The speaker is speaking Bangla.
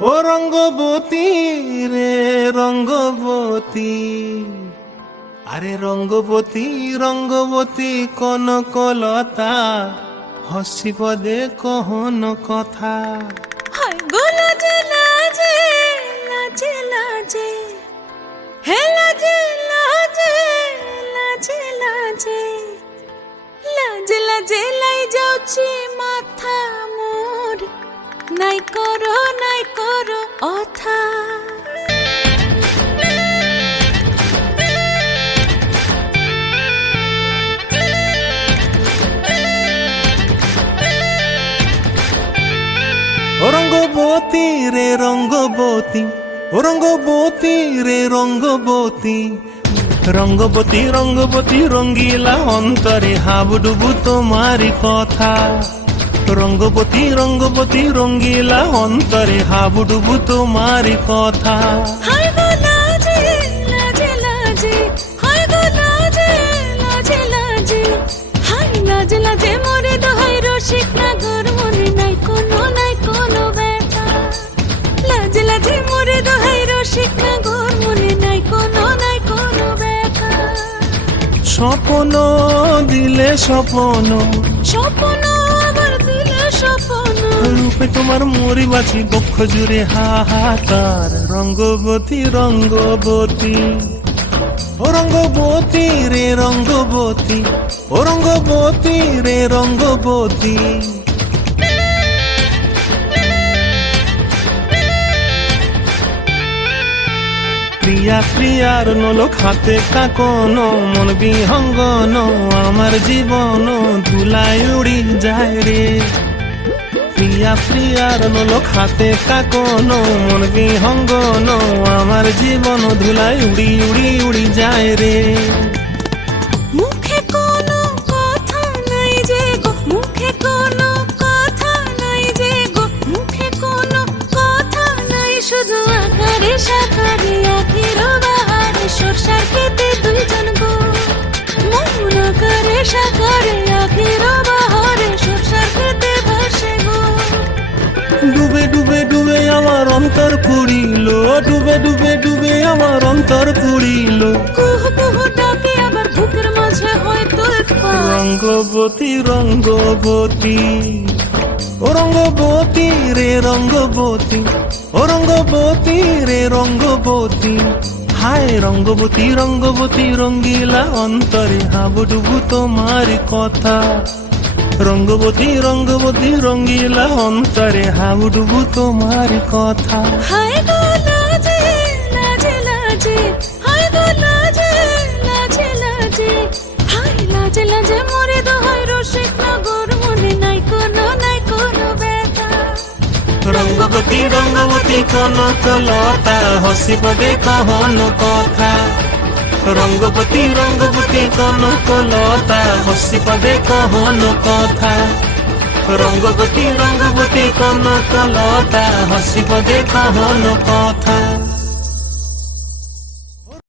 ও রঙ্গবতী রে রঙ্গবতী, আরে রঙ্গবতী রঙ্গবতী কনকলতা, হসি পদে কহন কথা। হায় গো লাজে লাজে লাজে লাজে, হে লাজে লাজে লাজে লাজে, লাজে লাজে লাই যাଉଛି মাথা মোর, নাই করো অথা। ও রঙ্গবতী রে রঙ্গবতী, ও রঙ্গবতী রে রঙ্গবতী, রঙ্গবতী রঙ্গবতী রঙ্গিলা অন্তরে হাবুডুবু তোমারি কথা। রঙ্গবতী রঙ্গবতী রঙ্গিলা অন্তরে হাবুডুবু তোমারি কথা। হায় গো লাজে লাজে লাজে, হায় গো লাজে লাজে লাজে, হায় লাজে লাজে মোরে দোহাই রসিক নাগর মনে নাই কোনো ব্যথা। লাজে লাজে মোরে দোহাই রসিক নাগর মনে নাই কোনো ব্যথা। স্বপ্ন দিলে স্বপ্ন, স্বপ্ন আবার দিলে স্বপ্ন, রূপে তোমার মরি বাছি বক্ষ জুড়ে হাহাকার। রঙ্গবতী রঙ্গবতী, ও রঙ্গবতী রে রঙ্গবতী, ও রঙ্গবতী রে রঙ্গবতী। প্রিয়া প্রিয়ার নলোক হাতে কাকন, মন বিহঙ্গন আমার জীবন ধুলায় উড়ি যায় রে। প্রিয়া প্রিয়ার নলোক হাতে কাকন, মন বিহঙ্গন আমার জীবন ধুলায় উড়ি উড়ি উড়ি যায় রে। মুখে কোনো কথা নাই যে গো, মুখে কোনো কথা নাই যে গো, মুখে কোনো কথা নাই, শুধু আকারে সাকারে আখির বাহারে সরষার খেতে দুইজন গো। মন আকারে সাকারে আখির বাহারে সরষার খেতে ভাসে গো। ডুবে ডুবে ডুবে আমার অন্তর পুড়িল, ডুবে ডুবে ডুবে আমার অন্তর পুড়িল। কুহ কুহ ডাকে আবার বুকের মাঝে হয়তো উৎপাত। রঙ্গবতী রঙ্গবতী, ও রঙ্গবতী রে রঙ্গবতী, ও রঙ্গবতী রে রঙ্গবতী। হায় রঙ্গবতী রঙ্গবতী রঙ্গিলা অন্তরে হাবুডুবু তোমার কথা। রঙ্গবতী রঙ্গবতী রঙ্গিলা অন্তরে হাবুডুবু তোমার কথা। হায় গো লাজে লাজে লাজে, হায় গো লাজে লাজে লাজে, হায় লাজে লাজে মোরে দোহাই রসিক নগর মনে নাই কোনো ব্যথা। রঙ্গবতী রঙ্গবতী কনকলতা, হসি পদে কহন কথা। রঙ্গবতী রঙ্গবতী কনকলতা, হসি পদে কহন কথা। রঙ্গবতী রঙ্গবতী কনকলতা, হসি পদে কহন কথা।